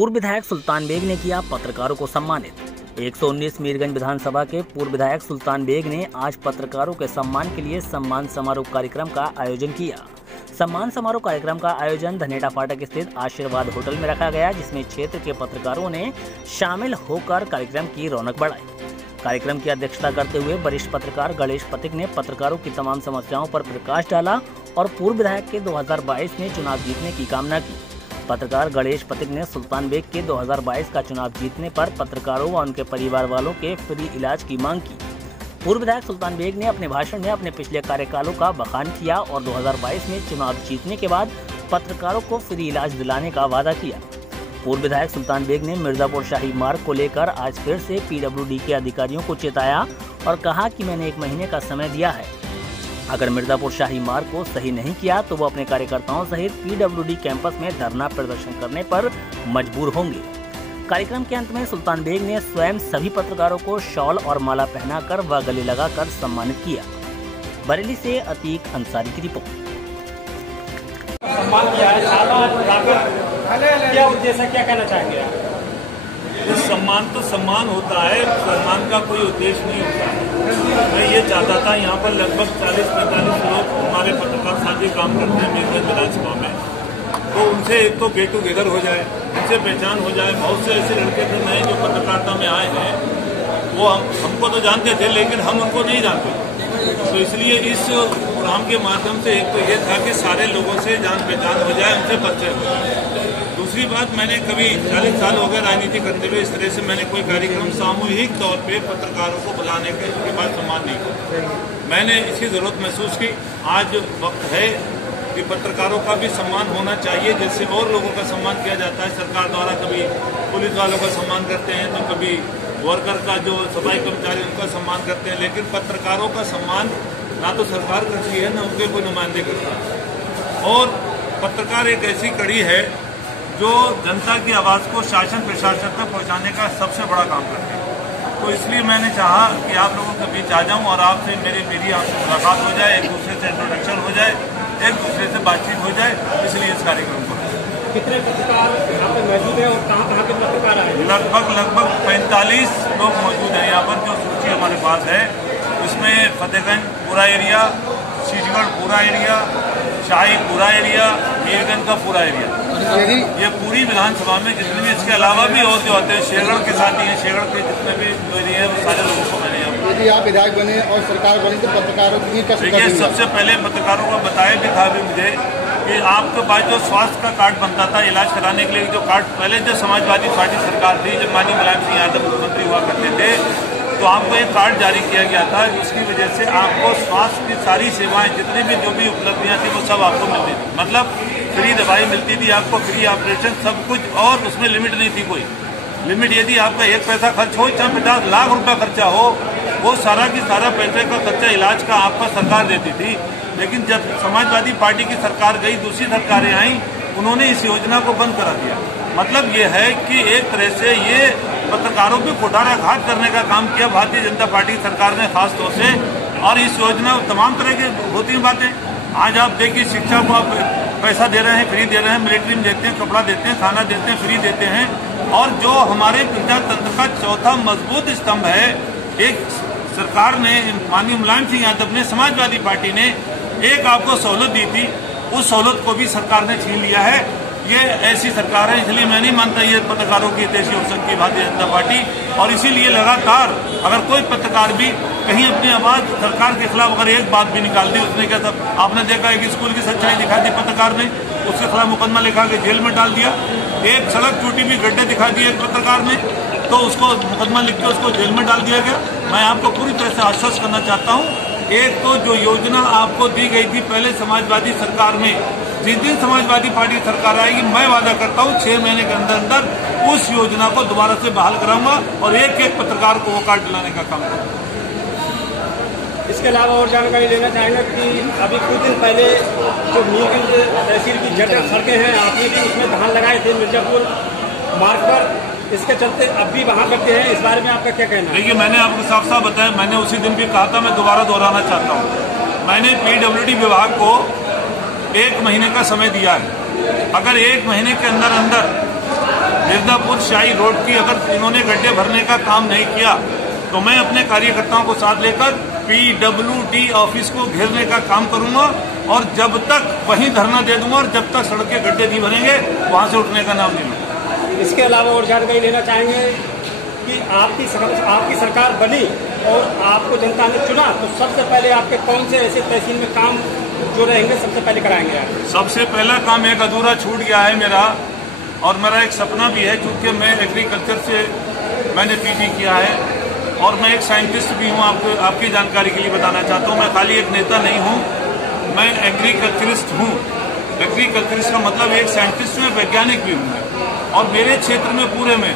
पूर्व विधायक सुल्तान बेग ने किया पत्रकारों को सम्मानित। 119 मीरगंज विधानसभा के पूर्व विधायक सुल्तान बेग ने आज पत्रकारों के सम्मान के लिए सम्मान समारोह कार्यक्रम का आयोजन किया। सम्मान समारोह कार्यक्रम का आयोजन धनेटा फाटक स्थित आशीर्वाद होटल में रखा गया, जिसमें क्षेत्र के पत्रकारों ने शामिल होकर कार्यक्रम की रौनक बढ़ाई। कार्यक्रम की अध्यक्षता करते हुए वरिष्ठ पत्रकार गणेश पथिक ने पत्रकारों की तमाम समस्याओं पर प्रकाश डाला और पूर्व विधायक के 2022 में चुनाव जीतने की कामना की। पत्रकार गणेश पथिक ने सुल्तान बेग के 2022 का चुनाव जीतने पर पत्रकारों व उनके परिवार वालों के फ्री इलाज की मांग की। पूर्व विधायक सुल्तान बेग ने अपने भाषण में अपने पिछले कार्यकालों का बखान किया और 2022 में चुनाव जीतने के बाद पत्रकारों को फ्री इलाज दिलाने का वादा किया। पूर्व विधायक सुल्तान बेग ने मिर्जापुर शाही मार्ग को लेकर आज फिर से पीडब्ल्यूडी के अधिकारियों को चेताया और कहा कि मैंने 1 महीने का समय दिया है। अगर मिर्जापुर शाही मार्ग को सही नहीं किया तो वो अपने कार्यकर्ताओं सहित पीडब्ल्यूडी कैंपस में धरना प्रदर्शन करने पर मजबूर होंगे। कार्यक्रम के अंत में सुल्तान बेग ने स्वयं सभी पत्रकारों को शॉल और माला पहनाकर व गले लगाकर सम्मानित किया। बरेली से अतीक अंसारी की रिपोर्ट। सम्मान किया है, क्या उद्देश्य, क्या कहना चाहेंगे आप? सम्मान तो सम्मान होता है, सम्मान का कोई उद्देश्य नहीं होता। मैं ये चाहता था, यहाँ पर लगभग 40-45 लोग हमारे पत्रकार साथी काम करते हैं मीरगंज विधानसभा में, तो उनसे एक तो गेट टुगेदर हो जाए, उनसे पहचान हो जाए। बहुत से ऐसे लड़के थे नए जो पत्रकारिता में आए हैं, वो हमको तो जानते थे लेकिन हम उनको नहीं जानते। तो इसलिए इस प्रोग्राम के माध्यम से एक तो ये था कि सारे लोगों से जान पहचान हो जाए, उनसे परिचय हो जाए। दूसरी बात, मैंने कभी 40 साल हो गए राजनीति करते हुए इस तरह से मैंने कोई कार्यक्रम सामूहिक तौर पे पत्रकारों को बुलाने के बाद सम्मान नहीं किया। मैंने इसकी जरूरत महसूस की। आज वक्त है कि पत्रकारों का भी सम्मान होना चाहिए, जैसे और लोगों का सम्मान किया जाता है सरकार द्वारा। कभी पुलिस वालों का सम्मान करते हैं तो कभी वर्कर का, जो सफाई कर्मचारी, उनका सम्मान करते हैं, लेकिन पत्रकारों का सम्मान ना तो सरकार करती है ना उनके कोई नुमाइंदे करता है। और पत्रकार एक ऐसी कड़ी है जो जनता की आवाज को शासन प्रशासन तक पहुंचाने का सबसे बड़ा काम करते हैं। तो इसलिए मैंने चाहा कि आप लोगों के बीच आ जाऊं और आपसे मेरी आपसे मुलाकात हो जाए, एक दूसरे से इंट्रोडक्शन हो जाए, एक दूसरे से बातचीत हो जाए, इसलिए इस कार्यक्रम को। कितने पत्रकार यहाँ पे मौजूद हैं और कहाँ के पत्रकार आए? लगभग 45 लोग मौजूद हैं यहाँ पर। जो सूची हमारे पास है उसमें फतेहगंज पूरा एरिया, शीशगढ़ पूरा एरिया, शाही पूरा एरिया, मीरगंज का पूरा एरिया, ये पूरी विधानसभा में जितने भी, इसके अलावा भी और जो आते हैं शेरगढ़ के साथ ही हैं, शेरगढ़ के जितने भी एरिया है वो सारे लोगों को मैंने यहाँ। यदि आप विधायक बने और सरकार बनी तो पत्रकारों की देखिए, सबसे पहले पत्रकारों को बताया भी था भी मुझे कि आपके पास जो स्वास्थ्य का कार्ड बनता था इलाज कराने के लिए, जो कार्ड पहले जो समाजवादी पार्टी सरकार थी, जब माननीय मुलायम सिंह यादव मुख्यमंत्री हुआ करते थे, तो आपको एक कार्ड जारी किया गया था जिसकी वजह से आपको स्वास्थ्य की सारी सेवाएं, जितनी भी जो भी उपलब्धियां थी वो सब आपको मिलती थी। मतलब फ्री दवाई मिलती थी आपको, फ्री ऑपरेशन, सब कुछ, और उसमें लिमिट नहीं थी कोई लिमिट। यदि आपका 1 पैसा खर्च हो चाहे 50 लाख रुपया खर्चा हो, वो सारा की सारा पैसे का खर्चा इलाज का आपका सरकार देती थी। लेकिन जब समाजवादी पार्टी की सरकार गई, दूसरी सरकारें आई, उन्होंने इस योजना को बंद करा दिया। मतलब ये है कि एक तरह से ये पत्रकारों पे कुठाराघात करने का काम किया भारतीय जनता पार्टी की सरकार ने खास तौर से। और इस योजना तमाम तरह की होती हैं बातें। आज आप देखिए, शिक्षा को आप पैसा दे रहे हैं, फ्री दे रहे हैं, मिलिट्री में देते हैं, कपड़ा देते हैं, खाना देते हैं, फ्री देते हैं। और जो हमारे प्रजातंत्र का चौथा मजबूत स्तंभ है, एक सरकार ने, माननीय मुलायम सिंह यादव ने, समाजवादी पार्टी ने एक आपको सहूलत दी थी, उस सहूलत को भी सरकार ने छीन लिया है। ये ऐसी सरकार है, इसलिए मैं नहीं मानता ये पत्रकारों की हितैषी हो सकती है भारतीय जनता पार्टी। और इसीलिए लगातार अगर कोई पत्रकार भी कहीं अपनी आवाज सरकार के खिलाफ अगर एक बात भी निकाल दी, उसने क्या था, आपने देखा एक स्कूल की सच्चाई दिखा दी पत्रकार ने, उसके खिलाफ मुकदमा लिखा के जेल में डाल दिया। एक सड़क टूटी भी गड्ढे दिखा दिए एक पत्रकार ने, तो उसको मुकदमा लिख के उसको जेल में डाल दिया गया। मैं आपको पूरी तरह से आश्वस्त करना चाहता हूँ, एक तो जो योजना आपको दी गई थी पहले समाजवादी सरकार में, जिस दिन समाजवादी पार्टी की सरकार आएगी, मैं वादा करता हूँ 6 महीने के अंदर अंदर उस योजना को दोबारा से बहाल कराऊंगा और एक एक पत्रकार को वो कार्ड दिलाने का काम करूंगा। इसके अलावा और जानकारी लेना चाहेंगे कि अभी कुछ दिन पहले जो मीरगंज तहसील की जटिल सड़कें हैं, आपने भी उसमें धान लगाए थे मिर्जापुर मार्ग पर, इसके चलते अब भी वहां करते हैं, इस बारे में आपका क्या कहना है? देखिए, मैंने आपको साफ साफ बताया, मैंने उसी दिन भी कहा था, मैं दोबारा दोहराना चाहता हूँ। मैंने पीडब्ल्यूडी विभाग को 1 महीने का समय दिया है। अगर 1 महीने के अंदर अंदर मिर्जापुर शाही रोड की अगर इन्होंने गड्ढे भरने का काम नहीं किया तो मैं अपने कार्यकर्ताओं को साथ लेकर PWD ऑफिस को घेरने का काम करूंगा और जब तक वहीं धरना दे दूंगा और जब तक सड़क के गड्ढे नहीं भरेंगे वहां से उठने का नाम नहीं लूंगा। इसके अलावा और जानकारी लेना चाहेंगे कि आपकी सरकार बनी और आपको जनता ने चुना तो सबसे पहले आपके कौन से ऐसे तहसील में काम जो रहेंगे सबसे पहले कराएंगे आप? सबसे पहला काम एक अधूरा छूट गया है मेरा, और मेरा एक सपना भी है, क्योंकि मैं एग्रीकल्चर से मैंने PG किया है और मैं एक साइंटिस्ट भी हूँ। आपकी जानकारी के लिए बताना चाहता हूँ, मैं खाली एक नेता नहीं हूँ, मैं एग्रीकल्चरिस्ट हूँ। एग्रीकल्चरिस्ट का मतलब एक साइंटिस्ट हूँ, वैज्ञानिक भी हूँ। और मेरे क्षेत्र में पूरे में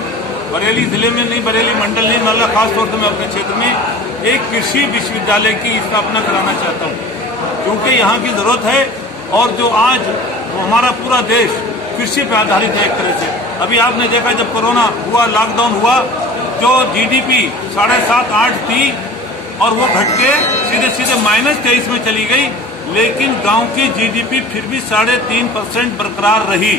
बरेली जिले में नहीं, बरेली मंडल नहीं, मतलब खासतौर से मैं अपने क्षेत्र में एक कृषि विश्वविद्यालय की स्थापना कराना चाहता हूँ, क्योंकि यहाँ की जरूरत है। और जो आज हमारा पूरा देश कृषि पर आधारित है एक तरह से। अभी आपने देखा जब कोरोना हुआ, लॉकडाउन हुआ, जो GDP 7.5-8 थी और वो घट के सीधे -23 में चली गई, लेकिन गांव की GDP फिर भी 3.5% बरकरार रही।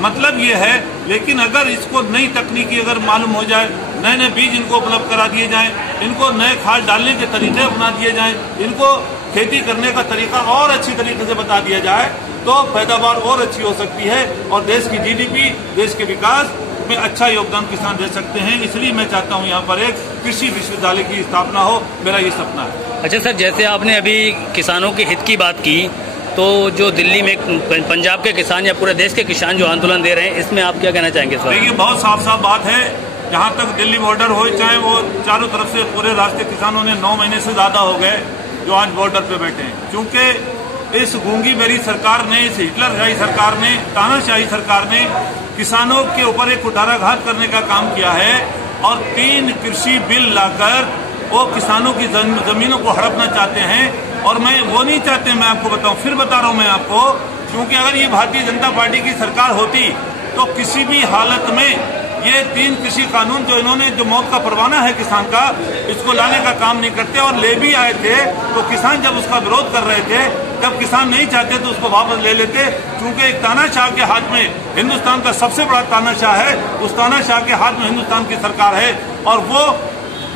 मतलब ये है, लेकिन अगर इसको नई तकनीकी अगर मालूम हो जाए, नए नए बीज इनको उपलब्ध करा दिए जाएं, इनको नए खाद डालने के तरीके अपना दिए जाएं, इनको खेती करने का तरीका और अच्छी तरीके से बता दिया जाए तो पैदावार और अच्छी हो सकती है और देश की GDP, देश के विकास में अच्छा योगदान किसान दे सकते हैं। इसलिए मैं चाहता हूं यहाँ पर एक कृषि विश्वविद्यालय की स्थापना हो, मेरा ये सपना है। अच्छा सर, जैसे आपने अभी किसानों के हित की बात की, तो जो दिल्ली में पंजाब के किसान या पूरे देश के किसान जो आंदोलन दे रहे हैं, इसमें आप क्या कहना चाहेंगे सर? देखिए, बहुत साफ बात है, जहाँ तक दिल्ली बॉर्डर हो, चाहे वो चारों तरफ से पूरे रास्ते किसानों ने 9 महीने से ज्यादा हो गए जो आज बॉर्डर पे बैठे हैं, क्योंकि इस गूंगी बेरी सरकार ने, इस हिटलरशाही सरकार ने, तानाशाही सरकार ने किसानों के ऊपर एक कुठाराघात करने का काम किया है और 3 कृषि बिल लाकर वो किसानों की जमीनों को हड़पना चाहते हैं। और मैं वो नहीं चाहते, मैं आपको बताऊं, फिर बता रहा हूं मैं आपको, क्योंकि अगर ये भारतीय जनता पार्टी की सरकार होती तो किसी भी हालत में ये 3 कृषि कानून जो इन्होंने, जो मौत का परवाना है किसान का, इसको लाने का काम नहीं करते। और ले भी आए थे तो किसान जब उसका विरोध कर रहे थे, जब किसान नहीं चाहते तो उसको वापस ले लेते, क्योंकि एक तानाशाह के हाथ में, हिंदुस्तान का सबसे बड़ा तानाशाह है, उस तानाशाह के हाथ में हिंदुस्तान की सरकार है और वो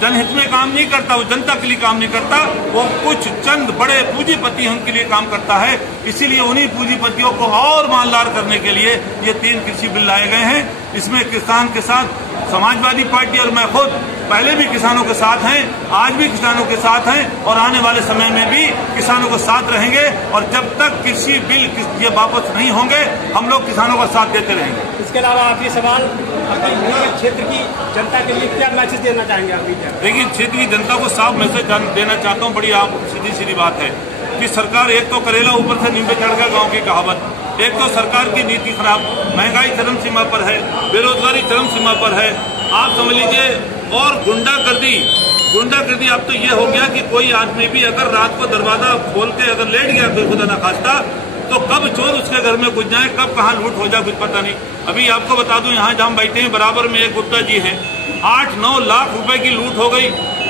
जनहित में काम नहीं करता, वो जनता के लिए काम नहीं करता, वो कुछ चंद बड़े पूंजीपति उनके लिए काम करता है। इसीलिए उन्हीं पूंजीपतियों को और मालदार करने के लिए ये 3 कृषि बिल लाए गए हैं। इसमें किसान के साथ समाजवादी पार्टी और मैं खुद पहले भी किसानों के साथ हैं, आज भी किसानों के साथ हैं और आने वाले समय में भी किसानों के साथ रहेंगे। और जब तक कृषि बिल ये वापस नहीं होंगे, हम लोग किसानों का साथ देते रहेंगे। इसके अलावा आखिरी सवाल, क्षेत्र की जनता के लिए क्या मैसेज देना चाहेंगे आप? देखिए, क्षेत्र की जनता को साफ मैसेज देना चाहता हूँ। बड़ी आप सीधी बात है कि सरकार एक तो करेला ऊपर से नींबे चढ़ गया, गाँव की कहावत। एक तो सरकार की नीति खराब, महंगाई चरम सीमा पर है, बेरोजगारी चरम सीमा पर है, आप समझ लीजिए। और गुंडागर्दी अब तो ये हो गया कि कोई आदमी भी अगर रात को दरवाजा खोल के अगर लेट गया कोई खुदा ना खास्ता, तो कब चोर उसके घर में घुस जाए, कब कहाँ लूट हो जाए, कुछ पता नहीं। अभी आपको बता दूं, यहाँ जहाँ बैठे हैं बराबर में एक गुप्ता जी हैं, 8-9 लाख रुपए की लूट हो गई,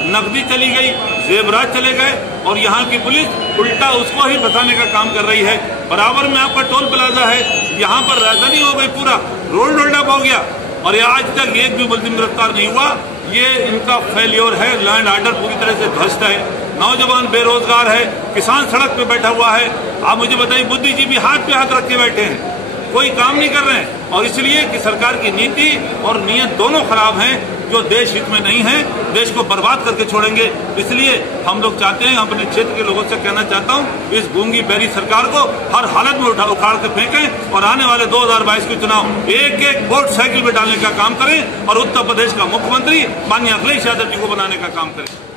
नकदी चली गई, जेवरात चले गए और यहाँ की पुलिस उल्टा उसको ही फंसाने का काम कर रही है। बराबर में आपका टोल प्लाजा है, यहाँ पर राजधानी हो गई, पूरा रोड रोल्डअप हो गया और ये आज तक एक भी मुलजिम गिरफ्तार नहीं हुआ। ये इनका फेल्योर है, लैंड ऑर्डर पूरी तरह से ध्वस्त है, नौजवान बेरोजगार है, किसान सड़क पे बैठा हुआ है। आप मुझे बताइए, बुद्धिजीवी हाथ पे हाथ रख के बैठे हैं, कोई काम नहीं कर रहे हैं। और इसलिए कि सरकार की नीति और नीयत दोनों खराब हैं, जो देश हित में नहीं है, देश को बर्बाद करके छोड़ेंगे। इसलिए हम लोग चाहते हैं, अपने क्षेत्र के लोगों से कहना चाहता हूं, इस गूंगी बेरी सरकार को हर हालत में उखाड़ के फेंकें और आने वाले 2022 के चुनाव एक वोट साइकिल में डालने का काम करें और उत्तर प्रदेश का मुख्यमंत्री माननीय अखिलेश यादव जी को बनाने का काम करें।